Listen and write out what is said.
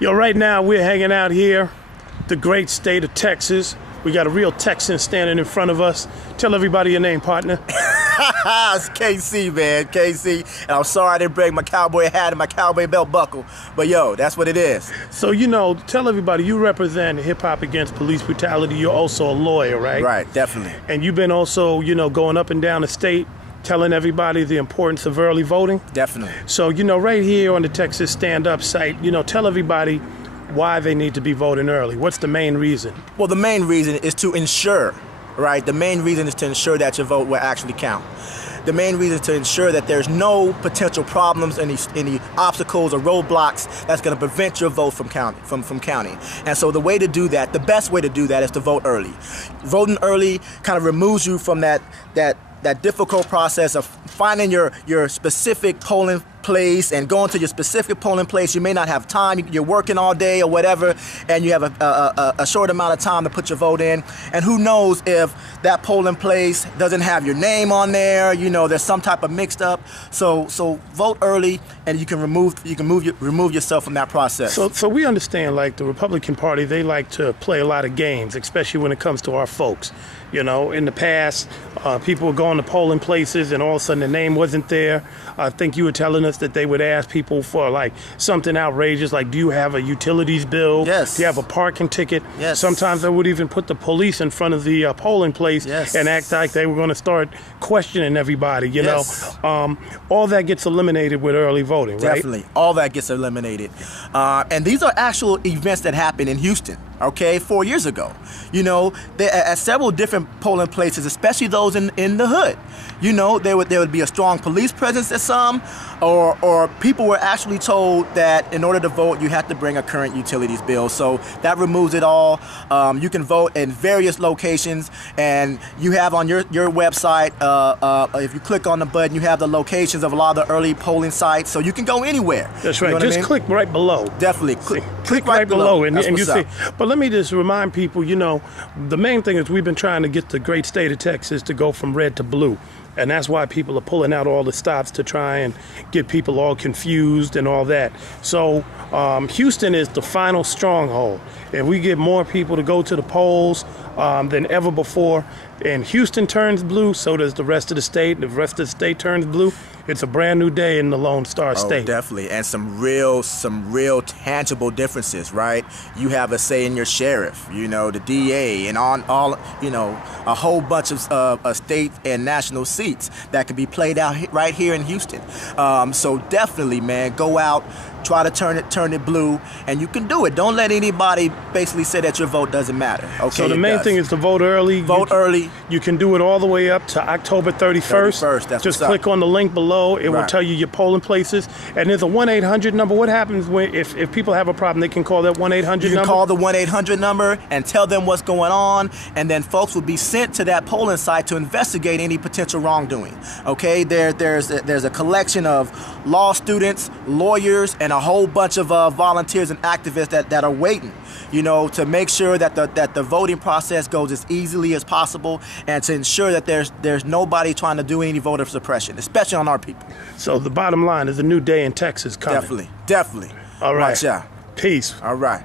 Yo, right now we're hanging out here, the great state of Texas. We got a real Texan standing in front of us. Tell everybody your name, partner. It's KC, man, KC. And I'm sorry I didn't bring my cowboy hat and my cowboy belt buckle, but yo, that's what it is. So, you know, tell everybody you represent Hip Hop Against Police Brutality. You're also a lawyer, right? Right, definitely. And you've been also, you know, going up and down the state, telling everybody the importance of early voting. Definitely. So, you know, right here on the Texas Stand Up site, you know, tell everybody why they need to be voting early. What's the main reason? Well, the main reason is to ensure, right? The main reason is to ensure that your vote will actually count. The main reason is to ensure that there's no potential problems, any obstacles or roadblocks that's going to prevent your vote from counting. And so the way to do that, the best way to do that is to vote early. Voting early kind of removes you from that difficult process of finding your specific polling place and going to your specific polling place. You may not have time, you're working all day or whatever, and you have a short amount of time to put your vote in. And who knows if that polling place doesn't have your name on there, you know, there's some type of mixed up. So vote early and you can remove yourself from that process. So we understand, like, the Republican Party, they like to play a lot of games, especially when it comes to our folks. You know, in the past, people were going to polling places and all of a sudden the name wasn't there. I think you were telling us that they would ask people for, like, something outrageous, like, do you have a utilities bill? Yes. Do you have a parking ticket? Yes. Sometimes they would even put the police in front of the polling place. Yes. And act like they were going to start questioning everybody, you Yes. know. All that gets eliminated with early voting, right? Definitely. All that gets eliminated. And these are actual events that happened in Houston, okay, 4 years ago. You know, at several different polling places, especially those in the hood. You know, there would be a strong police presence at some, or people were actually told that in order to vote, you have to bring a current utilities bill. So that removes it all. You can vote in various locations, and you have on your website, if you click on the button, you have the locations of a lot of the early polling sites, so you can go anywhere. That's right. You know just click right below. Definitely. Click right below and you see. Up. But let me just remind people, you know, the main thing is we've been trying to get the great state of Texas to go from red to blue. And that's why people are pulling out all the stops to try and get people all confused and all that. So Houston is the final stronghold. If we get more people to go to the polls than ever before, and Houston turns blue, so does the rest of the state. If the rest of the state turns blue, it's a brand new day in the Lone Star State. Oh, definitely, and some real tangible differences, right? You have a say in your sheriff, you know, the DA, and on all, you know, a whole bunch of state and national seats that can be played out right here in Houston. So definitely, man, go out, try to turn it blue, and you can do it. Don't let anybody basically say that your vote doesn't matter. Okay. So the main thing is to vote early. Vote early. You can do it all the way up to October 31st. That's just click on the link below. It will tell you your polling places. And there's a 1-800 number. What happens when if people have a problem? They can call that 1-800 number? You can call the 1-800 number and tell them what's going on, and then folks will be sent to that polling site to investigate any potential wrongdoing. Okay, there's a collection of law students, lawyers, and a whole bunch of volunteers and activists that are waiting, you know, to make sure that the voting process goes as easily as possible, and to ensure that there's nobody trying to do any voter suppression, especially on our people. So the bottom line is a new day in Texas coming. Definitely. All right. Watch out. Peace. All right.